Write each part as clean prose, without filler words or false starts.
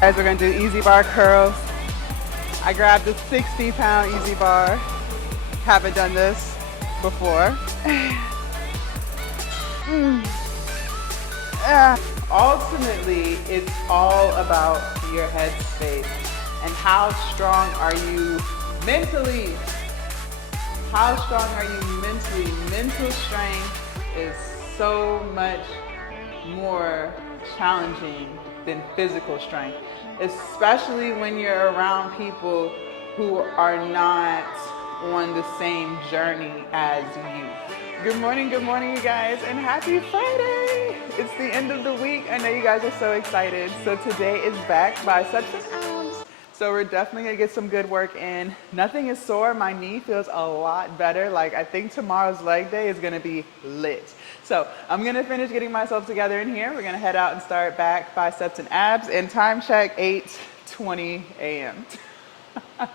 Guys, we're gonna do easy bar curls. I grabbed a 60-pound easy bar. Haven't done this before. Ultimately, it's all about your headspace and how strong are you mentally. How strong are you mentally? Mental strength is so much more challenging than physical strength, especially when you're around people who are not on the same journey as you. Good morning, you guys, and happy Friday! It's the end of the week. I know you guys are so excited. So today is back biceps and abs. So we're definitely gonna get some good work in. Nothing is sore. My knee feels a lot better. Like, I think tomorrow's leg day is gonna be lit. So I'm gonna finish getting myself together in here. We're gonna head out and start back biceps and abs, and time check 8:20 a.m. All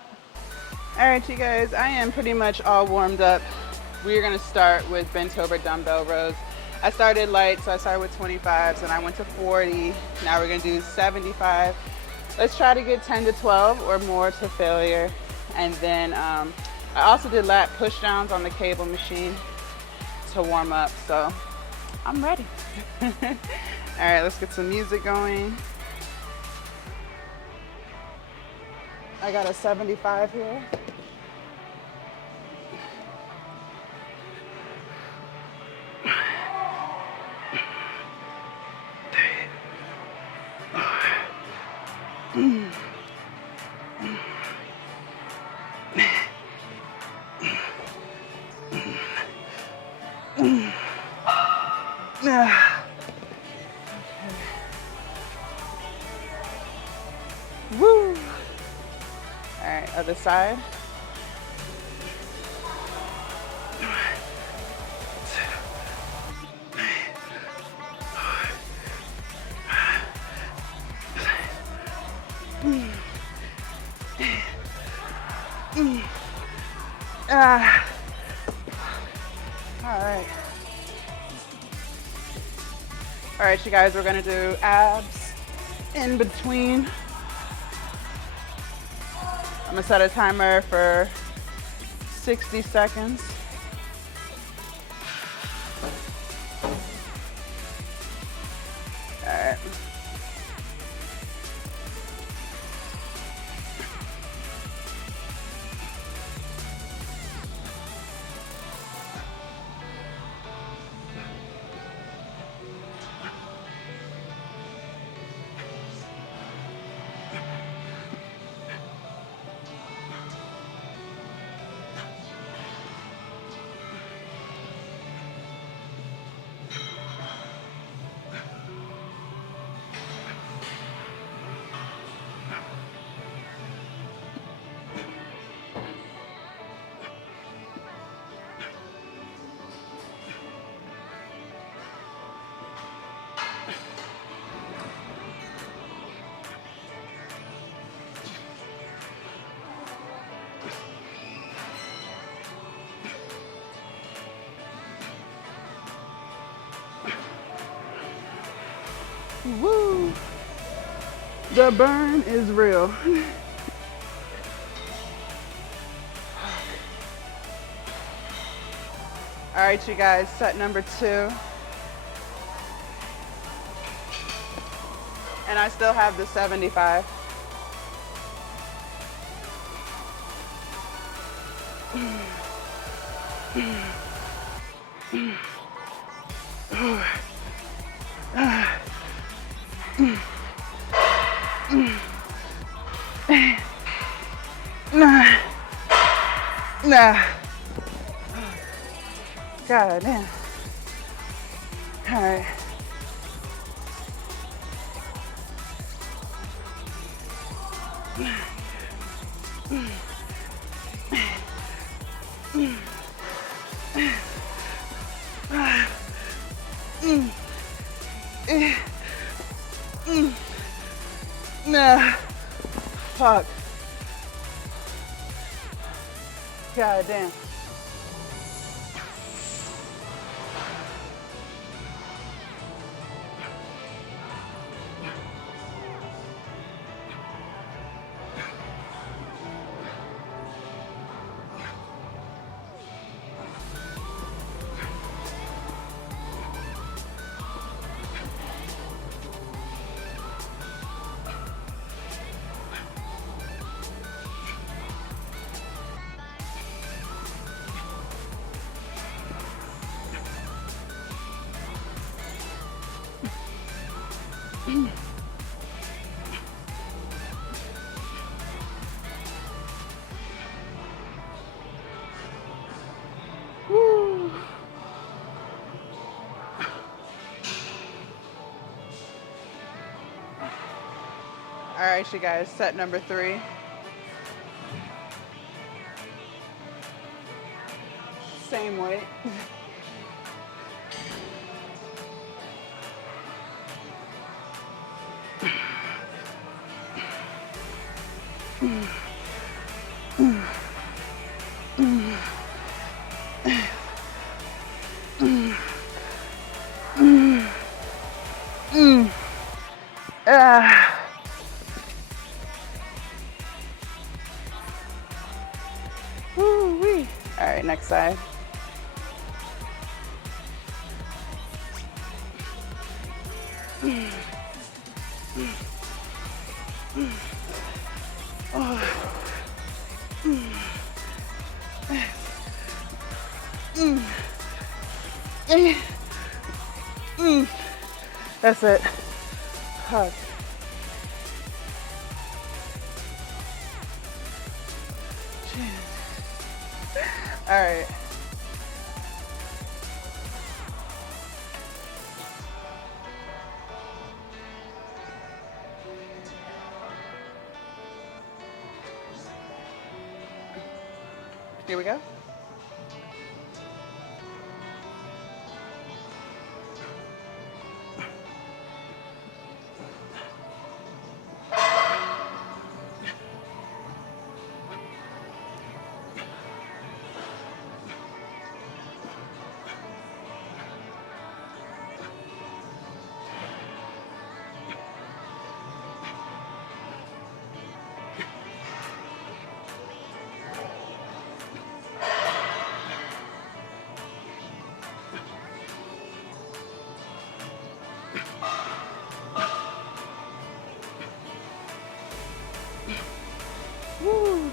right, you guys, I am pretty much all warmed up. We're gonna start with bent over dumbbell rows. I started light, so I started with 25s and I went to 40. Now we're gonna do 75. Let's try to get 10 to 12 or more to failure. And then I also did lat push downs on the cable machine to warm up, so I'm ready. All right, let's get some music going. I got a 75 here. Woo! All right, other side. All right, you guys, we're gonna do abs in between. I'm gonna set a timer for 60 seconds. All right. Woo! The burn is real. All right, you guys, set number 2. And I still have the 75. Nah. God damn. All right. Nah. Fuck. God damn. Woo. All right, you guys, set number 3. Same weight. Woo-wee. All right, next side. That's it. Hug. All right. Here we go. Woo.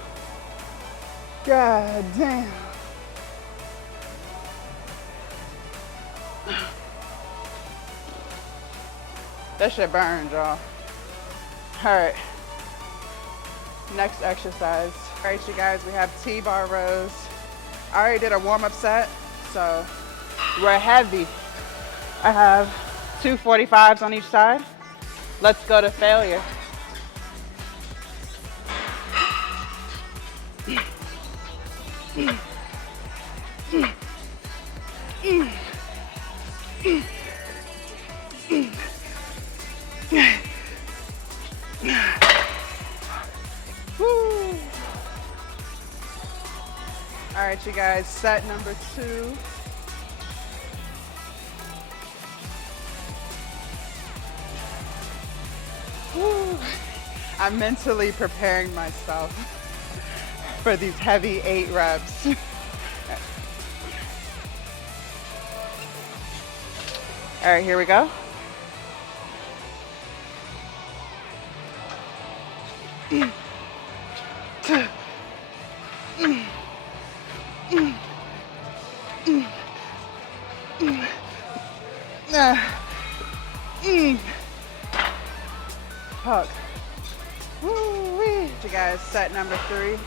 God damn. That shit burns, y'all. All right. Next exercise. All right, you guys, we have T-bar rows. I already did a warm-up set, so we're heavy. I have 2 45s on each side. Let's go to failure. Woo. All right, you guys, set number 2. Woo. I'm mentally preparing myself for these heavy 8 reps. All right, here we go. Hug. Woo-wee. You guys, set number 3.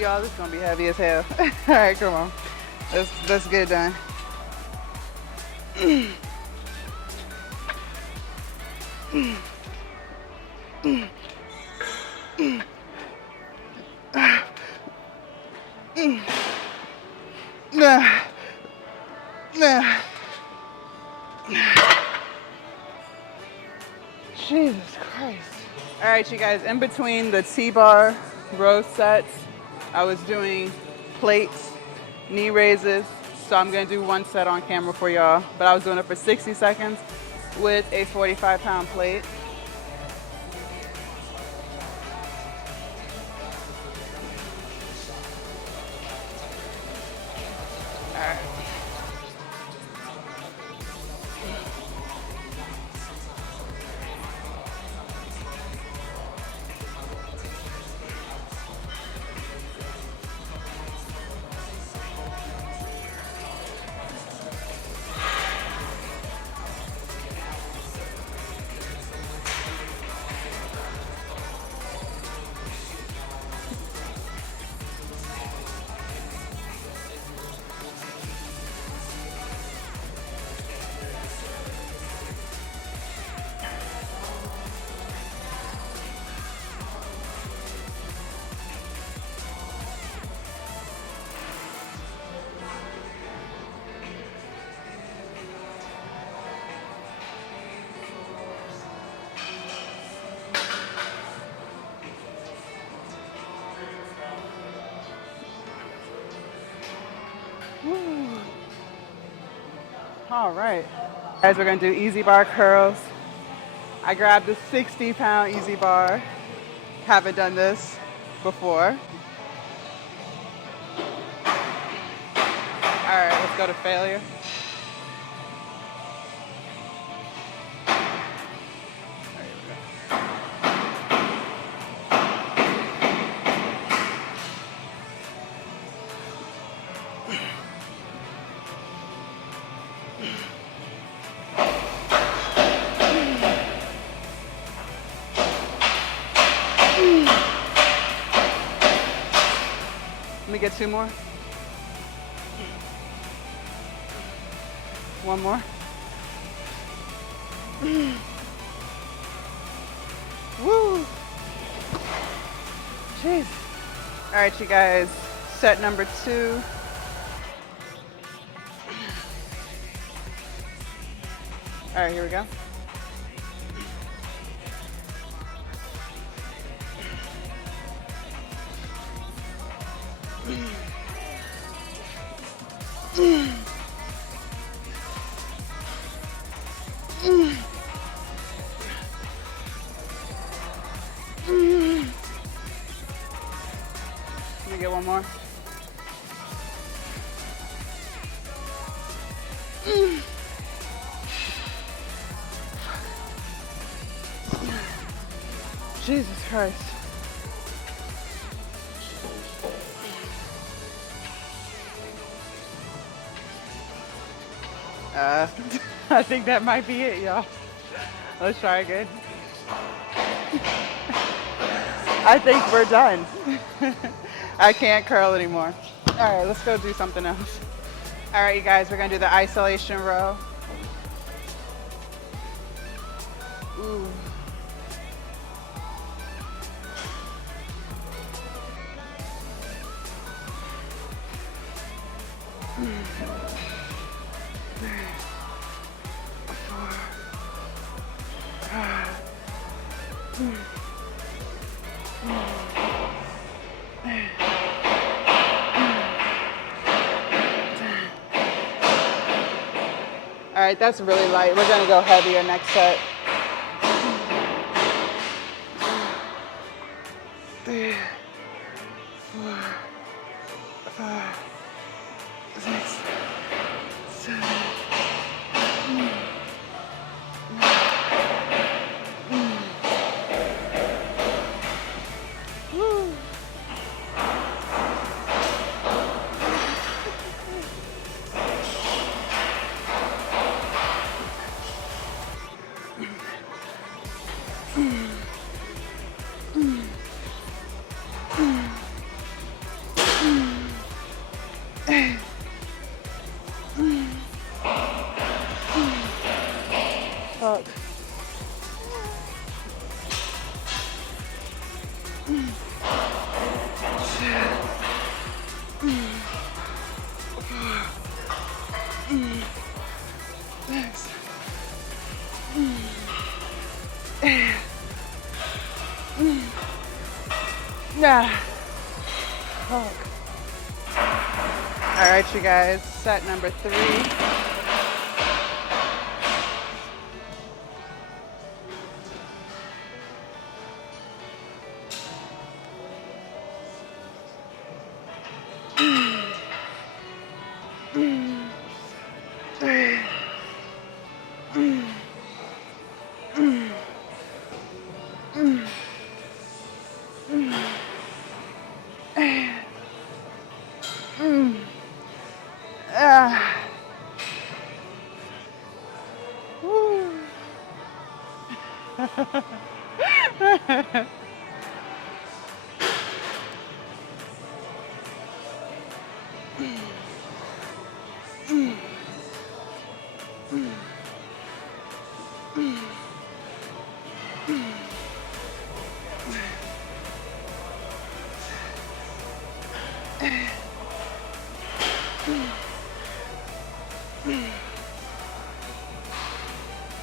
Y'all, this is gonna be heavy as hell. All right, come on. Let's get it done. Jesus Christ. All right, you guys, in between the T-bar row sets, I was doing plates, knee raises. So I'm gonna do one set on camera for y'all, but I was doing it for 60 seconds with a 45-pound plate. All right. All right. Guys, we're gonna do easy bar curls. I grabbed the 60-pound easy bar. Haven't done this before. All right, let's go to failure. Let me get 2 more. 1 more. Woo! Jeez. All right, you guys, set number 2. All right, here we go. Let me get 1 more. Jesus Christ. I think that might be it, y'all. Let's try again. I think we're done. I can't curl anymore. All right, let's go do something else. All right, you guys, we're gonna do the isolation row. Ooh. All right, that's really light. We're gonna go heavier next set. 3, 4, 5, 6, 7. Fuck. Next. Nah. Fuck. All right, you guys, set number 3.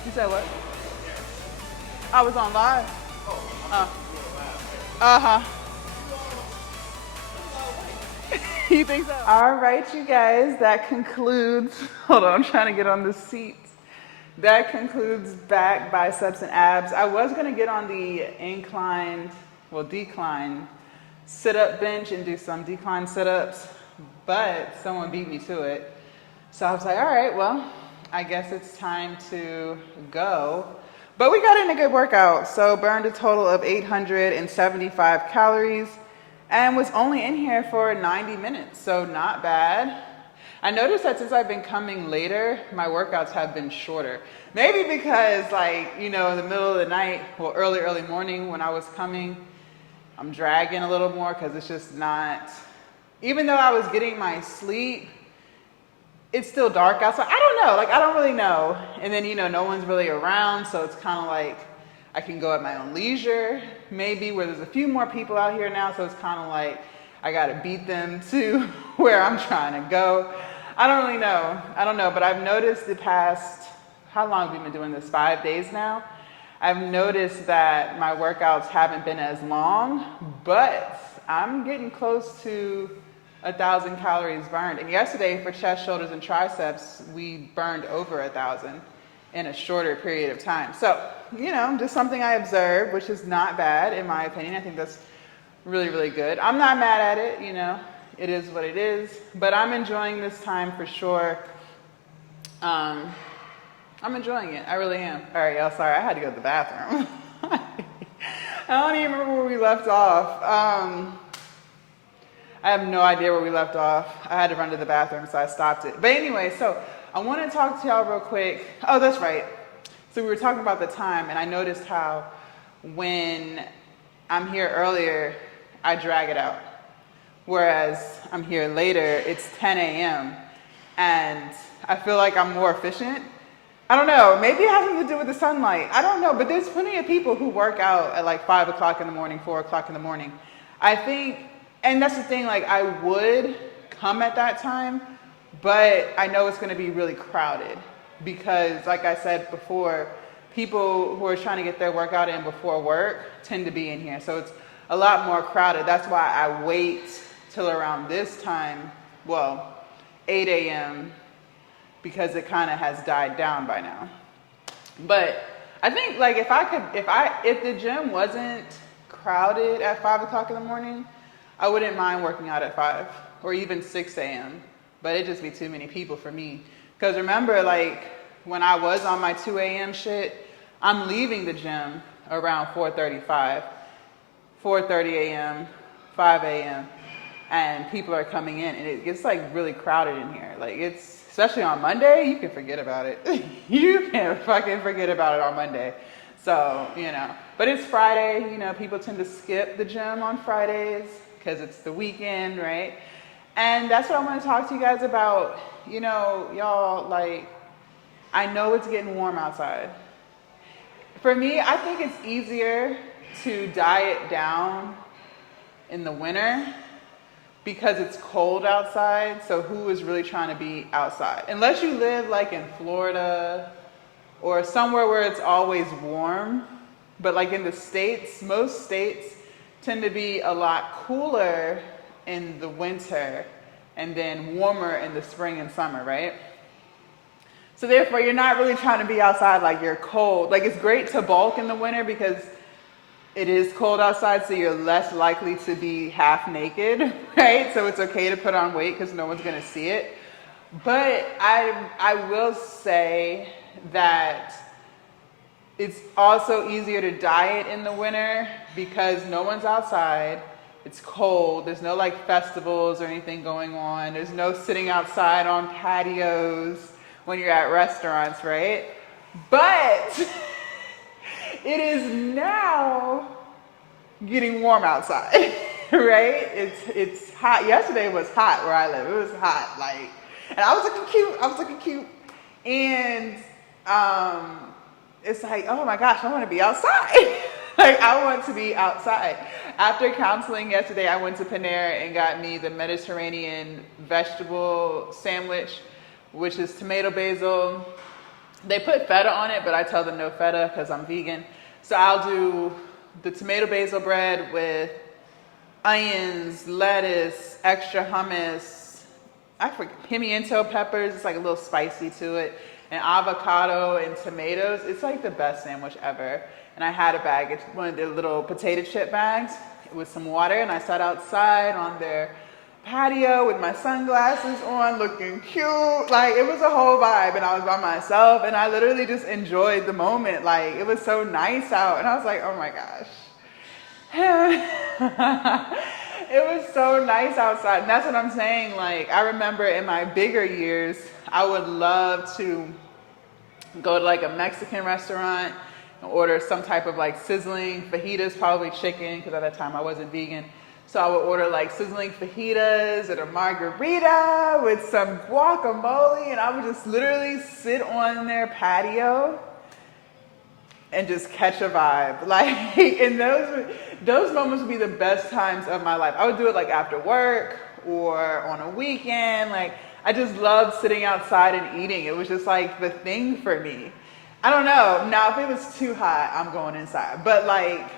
You said what? I was on live. Uh-huh. You think so? All right, you guys, that concludes, hold on, I'm trying to get on the seat. That concludes back, biceps, and abs. I was gonna get on the decline sit-up bench and do some decline sit-ups, but someone beat me to it. So I was like, all right, well, I guess it's time to go. But we got in a good workout, so burned a total of 875 calories and was only in here for 90 minutes, so not bad. I noticed that since I've been coming later, my workouts have been shorter. Maybe because in the middle of the night, well, early morning when I was coming, I'm dragging a little more because it's just not, even though I was getting my sleep, it's still dark outside. I don't know, I don't really know. And then, no one's really around, so it's kind of like I can go at my own leisure, maybe, where there's a few more people out here now, so it's kind of like I got to beat them to where I'm trying to go. I don't really know. I don't know, but I've noticed the past, how long have we been doing this? 5 days now? I've noticed that my workouts haven't been as long, but I'm getting close to 1,000 calories burned. And yesterday for chest, shoulders, and triceps, we burned over 1,000 in a shorter period of time. So, just something I observed, which is not bad in my opinion. I think that's really, really good. I'm not mad at it, it is what it is, but I'm enjoying this time for sure. I'm enjoying it. I really am. All right, y'all, sorry, I had to go to the bathroom. I don't even remember where we left off. I have no idea where we left off. I had to run to the bathroom, so I stopped it. But anyway, so I want to talk to y'all real quick. Oh, that's right. So we were talking about the time, and I noticed how when I'm here earlier, I drag it out. Whereas I'm here later, it's 10 a.m. and I feel like I'm more efficient. I don't know, maybe it has something to do with the sunlight. I don't know, but there's plenty of people who work out at 5 o'clock in the morning, 4 o'clock in the morning. I think, and that's the thing, I would come at that time, but I know it's gonna be really crowded because, like I said before, people who are trying to get their workout in before work tend to be in here. So it's a lot more crowded. That's why I wait till around this time, 8 a.m., because it kind of has died down by now. But I think if the gym wasn't crowded at 5 o'clock in the morning, I wouldn't mind working out at 5 or even 6 a.m. But it'd just be too many people for me. Because remember, when I was on my 2 a.m. shit, I'm leaving the gym around 4:35, 4:30 a.m., 5 a.m., and people are coming in, and it gets really crowded in here. It's, especially on Monday, you can forget about it. You can fucking forget about it on Monday. So, but it's Friday, people tend to skip the gym on Fridays because it's the weekend, right? And that's what I want to talk to you guys about. Y'all, I know it's getting warm outside. For me, I think it's easier to diet down in the winter because it's cold outside. So who is really trying to be outside? Unless you live in Florida or somewhere where it's always warm. But in the States, most states tend to be a lot cooler in the winter and then warmer in the spring and summer, right? So therefore, you're not really trying to be outside you're cold. It's great to bulk in the winter because it is cold outside, so you're less likely to be half naked, right? So it's okay to put on weight because no one's gonna see it. But I will say that it's also easier to diet in the winter because no one's outside. It's cold. There's no festivals or anything going on. There's no sitting outside on patios when you're at restaurants, right? But it is now getting warm outside, right? It's hot. Yesterday was hot where I live. It was hot, and I was looking cute. And it's oh my gosh, I want to be outside. I want to be outside. After counseling yesterday, I went to Panera and got me the Mediterranean vegetable sandwich, which is tomato basil. They put feta on it, but I tell them no feta because I'm vegan. So I'll do the tomato basil bread with onions, lettuce, extra hummus, I forget, pimiento peppers, it's like a little spicy to it, and avocado and tomatoes. It's like the best sandwich ever. And I had a bag, it's one of the little potato chip bags with some water, and I sat outside on their patio with my sunglasses on, looking cute. Like, it was a whole vibe, and I was by myself, and I literally just enjoyed the moment. Like, it was so nice out, and I was like, oh my gosh. It was so nice outside, and that's what I'm saying. Like, I remember in my bigger years, I would love to go to like a Mexican restaurant and order some type of like sizzling fajitas, probably chicken, because at that time I wasn't vegan. So I would order like sizzling fajitas and a margarita with some guacamole, and I would just literally sit on their patio and just catch a vibe. Like, and those moments would be the best times of my life. I would do it like after work or on a weekend. Like, I just loved sitting outside and eating. It was just like the thing for me. I don't know. Now, if it was too hot, I'm going inside. But like,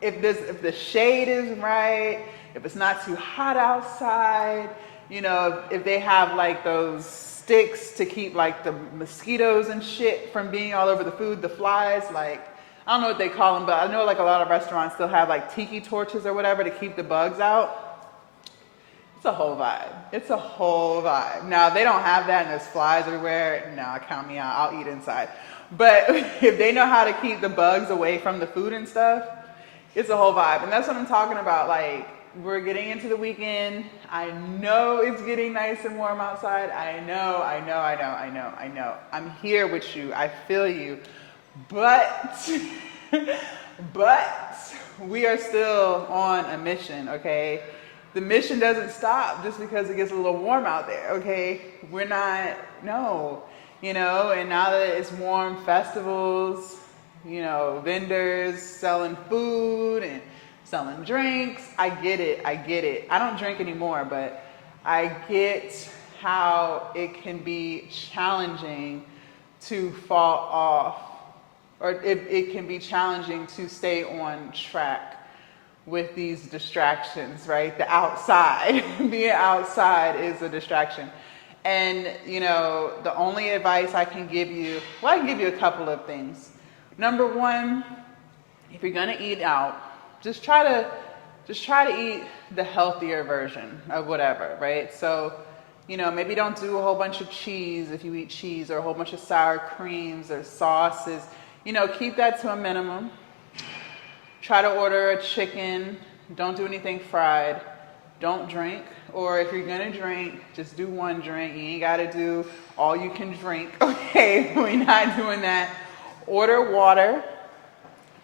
if the shade is right, if it's not too hot outside, you know, if they have like those sticks to keep like the mosquitoes and shit from being all over the food, the flies, like, I don't know what they call them, but I know like a lot of restaurants still have like tiki torches or whatever to keep the bugs out. It's a whole vibe. It's a whole vibe. Now, they don't have that and there's flies everywhere. No, count me out. I'll eat inside. But if they know how to keep the bugs away from the food and stuff, it's a whole vibe. And that's what I'm talking about. Like, we're getting into the weekend. I know it's getting nice and warm outside. I know. I'm here with you. I feel you. But we are still on a mission, okay? The mission doesn't stop just because it gets a little warm out there, okay? We're not, no, you know, and now that it's warm, festivals, you know, vendors selling food and selling drinks. I get it. I don't drink anymore, but I get how it can be challenging to fall off, or it can be challenging to stay on track with these distractions, right? The outside, being outside is a distraction. And, you know, the only advice I can give you, well, I can give you a couple of things. Number one, if you're gonna eat out, just try to eat the healthier version of whatever, right? So, you know, maybe don't do a whole bunch of cheese if you eat cheese, or a whole bunch of sour creams or sauces. You know, keep that to a minimum. Try to order a chicken. Don't do anything fried. Don't drink. Or if you're gonna drink, just do one drink. You ain't gotta do all you can drink, okay? We're not doing that. Order water.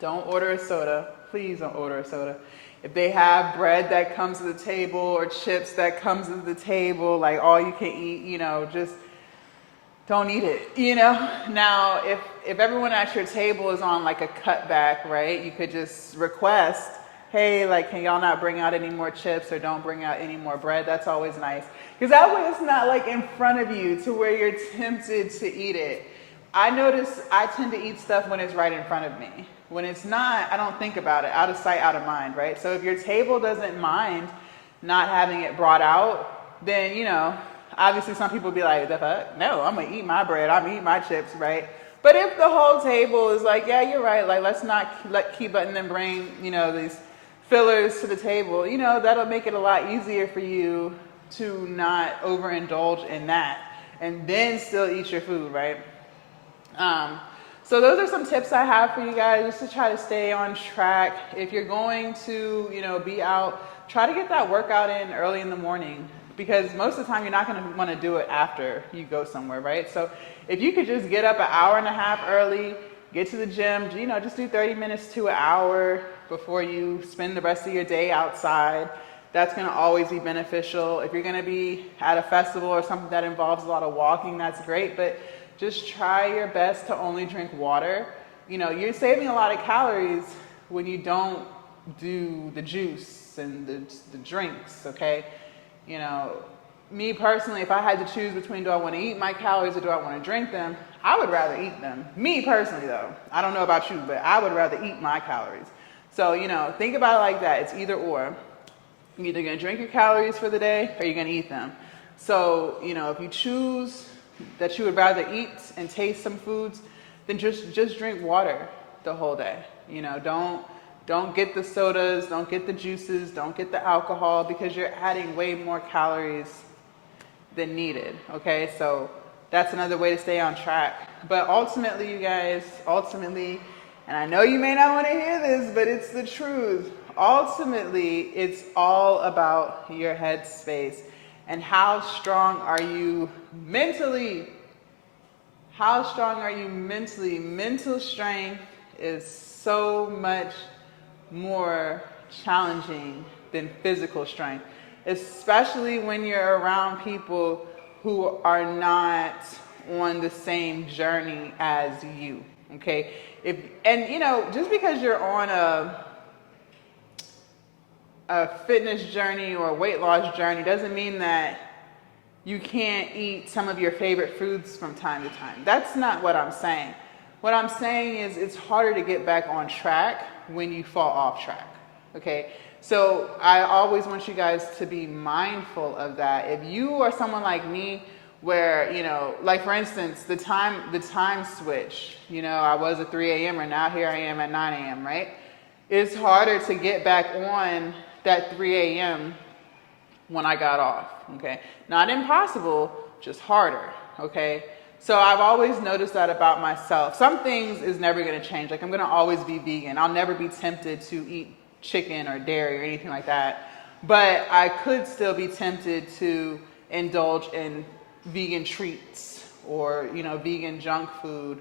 Don't order a soda. Please don't order a soda. If they have bread that comes to the table or chips that comes to the table, like all you can eat, you know, just don't eat it, you know? Now, if everyone at your table is on like a cutback, right, you could just request, hey, like, can y'all not bring out any more chips, or don't bring out any more bread? That's always nice. Because that way it's not like in front of you to where you're tempted to eat it. I notice I tend to eat stuff when it's right in front of me. When it's not, I don't think about it. Out of sight, out of mind, right? So if your table doesn't mind not having it brought out, then, you know, obviously some people be like, the fuck? No, I'm gonna eat my bread, I'm gonna eat my chips, right? But if the whole table is like, yeah, you're right, like, let's not keep letting them bring, you know, these fillers to the table, you know, that'll make it a lot easier for you to not overindulge in that and then still eat your food, right? So those are some tips I have for you guys, just to try to stay on track. If you're going to, you know, be out, try to get that workout in early in the morning, because most of the time you're not going to want to do it after you go somewhere, right? So if you could just get up an hour and a half early, get to the gym, you know, just do 30 minutes to an hour before you spend the rest of your day outside. That's going to always be beneficial. If you're going to be at a festival or something that involves a lot of walking, that's great, but just try your best to only drink water. You know, you're saving a lot of calories when you don't do the juice and the drinks, okay? You know, me personally, if I had to choose between do I want to eat my calories or do I want to drink them, I would rather eat them. Me personally, though. I don't know about you, but I would rather eat my calories. So, you know, think about it like that. It's either or. You're either gonna drink your calories for the day or you're gonna eat them. So, if you choose that you would rather eat and taste some foods, then just drink water the whole day. Don't get the sodas, don't get the juices, don't get the alcohol, because you're adding way more calories than needed. Okay, so that's another way to stay on track. But ultimately, you guys, and I know you may not want to hear this, but it's the truth. Ultimately, it's all about your headspace and how strong are you mentally. How strong are you mentally? Mental strength is so much more challenging than physical strength, especially when you're around people who are not on the same journey as you. Okay, just because you're on a fitness journey or a weight loss journey doesn't mean that you can't eat some of your favorite foods from time to time. That's not what I'm saying. What I'm saying is it's harder to get back on track when you fall off track. Okay, so I always want you guys to be mindful of that. If you are someone like me, where like for instance, the time switch. I was at 3 a.m. or now here I am at 9 a.m. Right? It's harder to get back on that 3 a.m. when I got off. Okay, not impossible, just harder. Okay. So I've always noticed that about myself. Some things is never going to change. Like I'm going to always be vegan. I'll never be tempted to eat chicken or dairy or anything like that. But I could still be tempted to indulge in vegan treats or, vegan junk food.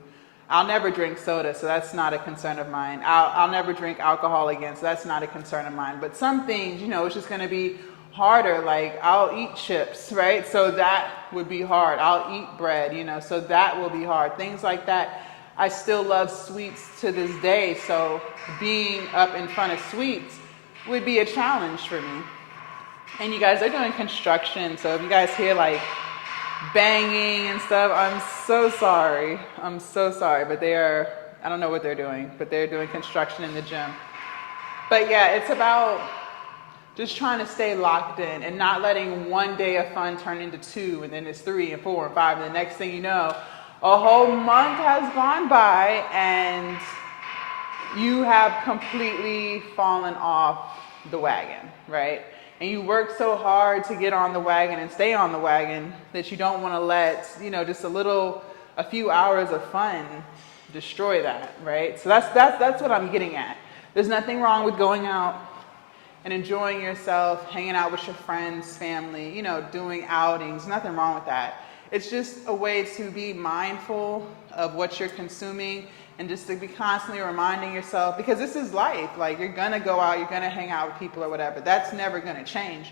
I'll never drink soda, so that's not a concern of mine. I'll never drink alcohol again, so that's not a concern of mine. But some things, it's just going to be harder. Like I'll eat chips, right? So that would be hard. I'll eat bread, so that will be hard. Things like that. I still love sweets to this day, so being up in front of sweets would be a challenge for me. And you guys are doing construction, so if you guys hear like banging and stuff, I'm so sorry. But I don't know what they're doing, but they're doing construction in the gym. But yeah, it's about just trying to stay locked in and not letting one day of fun turn into 2, and then it's 3 and 4 and 5, and the next thing you know, a whole month has gone by and you have completely fallen off the wagon, right? And you work so hard to get on the wagon and stay on the wagon that you don't want to let, just a few hours of fun destroy that, right? So that's what I'm getting at. There's nothing wrong with going out and enjoying yourself, hanging out with your friends, family, doing outings. Nothing wrong with that. It's just a way to be mindful of what you're consuming and just to be constantly reminding yourself, because this is life. Like you're gonna go out, you're gonna hang out with people or whatever. That's never gonna change.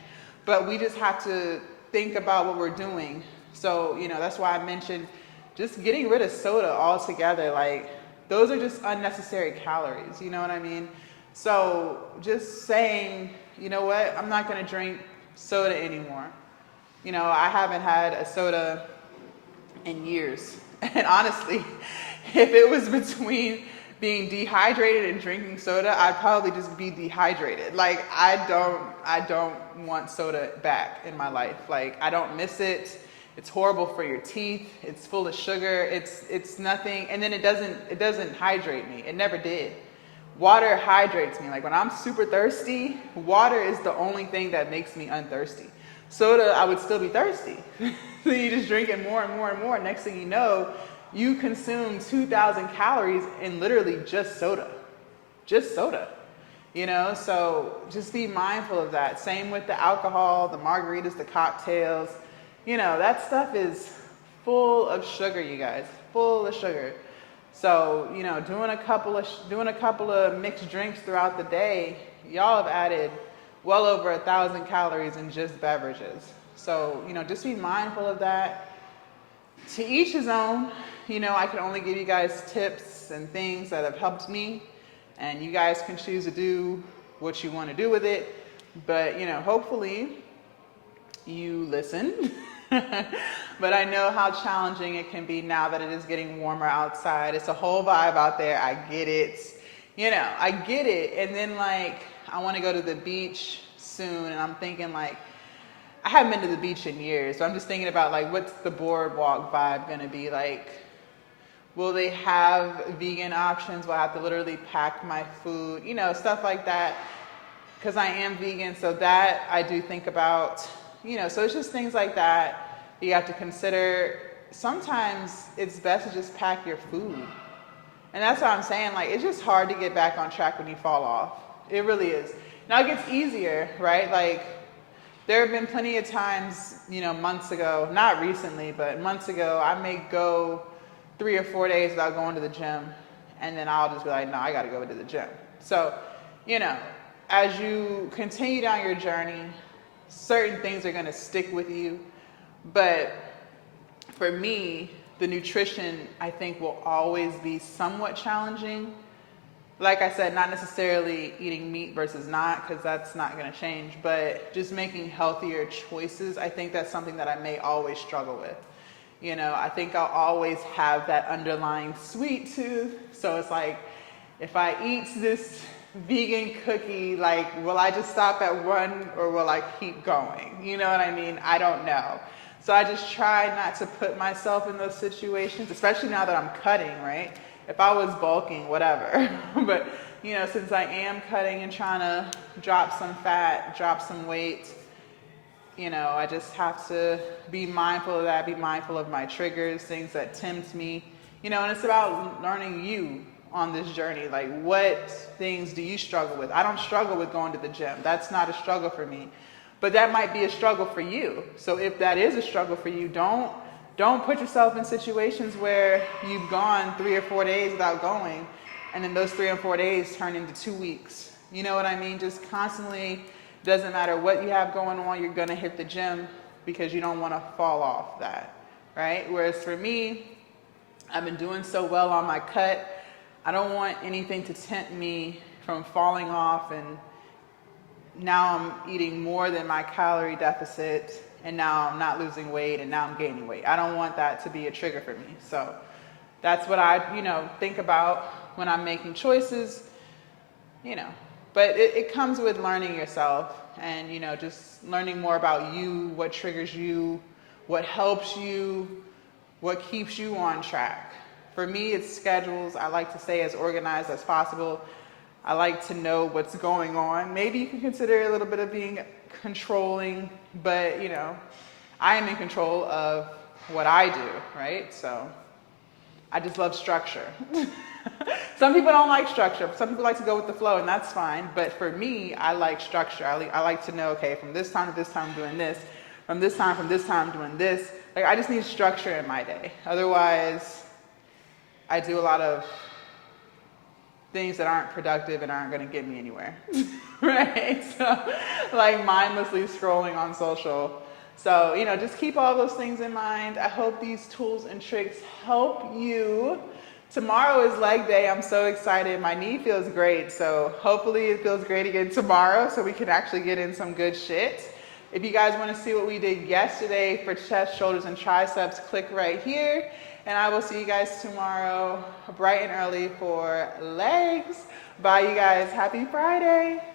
But we just have to think about what we're doing. So, that's why I mentioned just getting rid of soda altogether. Like those are just unnecessary calories. You know what I mean? So just saying, you know what, I'm not going to drink soda anymore. I haven't had a soda in years. And honestly, if it was between being dehydrated and drinking soda, I'd probably just be dehydrated. Like I don't want soda back in my life. Like I don't miss it. It's horrible for your teeth. It's full of sugar. It's nothing. And then it doesn't hydrate me. It never did. Water hydrates me. Like when I'm super thirsty, water is the only thing that makes me unthirsty. Soda, I would still be thirsty. So you just drink it more and more and more. Next thing you know, you consume 2,000 calories in literally just soda. Just soda. So just be mindful of that. Same with the alcohol, the margaritas, the cocktails. That stuff is full of sugar, you guys. Full of sugar. So, doing a couple of mixed drinks throughout the day, y'all have added well over 1,000 calories in just beverages. So, just be mindful of that. To each his own. I can only give you guys tips and things that have helped me, and you guys can choose to do what you want to do with it. But, hopefully you listen. But I know how challenging it can be now that it is getting warmer outside. It's a whole vibe out there. I get it. I get it. And then I want to go to the beach soon, and I'm thinking like, I haven't been to the beach in years, so I'm just thinking about like, what's the boardwalk vibe gonna be like? Will they have vegan options? Will I have to literally pack my food? You know, stuff like that. Because I am vegan, so that I do think about, you know, so it's just things like that you have to consider. Sometimes it's best to just pack your food. And that's what I'm saying, like, it's just hard to get back on track when you fall off. It really is. Now it gets easier, right? Like, there have been plenty of times, you know, months ago, not recently, but months ago, I may go 3 or 4 days without going to the gym, and then I'll just be like, no, I gotta go to the gym. So, you know, as you continue down your journey, certain things are gonna stick with you, but for me, the nutrition, I think, will always be somewhat challenging. Like I said, not necessarily eating meat versus not, because that's not going to change, but just making healthier choices. I think that's something that I may always struggle with. You know, I think I'll always have that underlying sweet tooth. So it's like, if I eat this vegan cookie, like, will I just stop at one or will I keep going? You know what I mean? I don't know. So I just try not to put myself in those situations, especially now that I'm cutting, right? If I was bulking, whatever. But, you know, since I am cutting and trying to drop some fat, drop some weight, you know, I just have to be mindful of that, be mindful of my triggers, things that tempt me, you know, and it's about learning you on this journey. Like, what things do you struggle with? I don't struggle with going to the gym. That's not a struggle for me. But that might be a struggle for you. So if that is a struggle for you, don't put yourself in situations where you've gone 3 or 4 days without going, and then those 3 or 4 days turn into 2 weeks. You know what I mean? Just constantly, doesn't matter what you have going on, you're gonna hit the gym because you don't wanna fall off that, right? Whereas for me, I've been doing so well on my cut, I don't want anything to tempt me from falling off, and now I'm eating more than my calorie deficit, and now I'm not losing weight, and now I'm gaining weight. I don't want that to be a trigger for me. So that's what I, you know, think about when I'm making choices, you know. But it comes with learning yourself and, you know, just learning more about you, what triggers you, what helps you, what keeps you on track. For me, it's schedules. I like to stay as organized as possible. I like to know what's going on. Maybe you can consider a little bit of being controlling, but, you know, I am in control of what I do, right? So I just love structure. Some people don't like structure. Some people like to go with the flow, and that's fine. But for me, I like structure. I like to know, okay, from this time to this time, I'm doing this. From this time, I'm doing this. Like, I just need structure in my day. Otherwise, I do a lot of things that aren't productive and aren't going to get me anywhere, right? So, like mindlessly scrolling on social. So, you know, just keep all those things in mind. I hope these tools and tricks help you. Tomorrow is leg day. I'm so excited. My knee feels great. So hopefully it feels great again tomorrow so we can actually get in some good shit. If you guys want to see what we did yesterday for chest, shoulders, and triceps, click right here. And I will see you guys tomorrow bright and early for legs. Bye, you guys. Happy Friday.